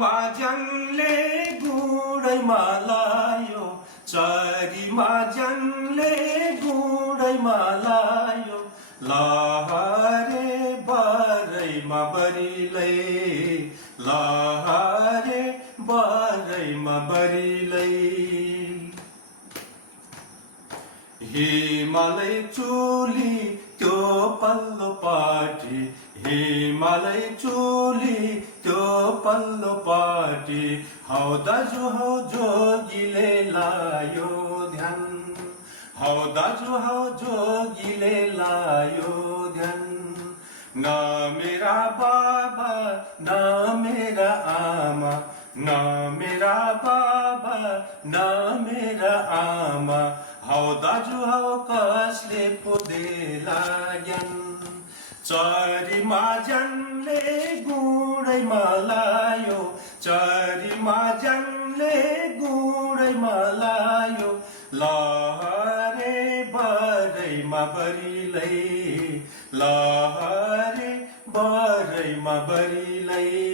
माझ्यानले गुडैमा लायो चरीमा ज्यानले गुडैमा लायो लहरे बरैमा बरिलै लहरे बरैमा बरिलै हिमालय चोली त्यो पल्लो पाटी हिमालय चोली त्यो पल्लो पाटी हौ दाजु हौ जोगीले लायो ध्यान हौ दाजु हौ जोगीले लायो ध्यान न मेरा बाबा न मेरा आमा न मेरा बाबा न मेरा आमा हौ दाजु हौ कसले पो देला ज्ञान चरीमा ज्यानले गुडैमा लायो चरीमा ज्यानले गुडैमा लायो लहरे बरैमा बरिलै लहरे बरैमा बरिलै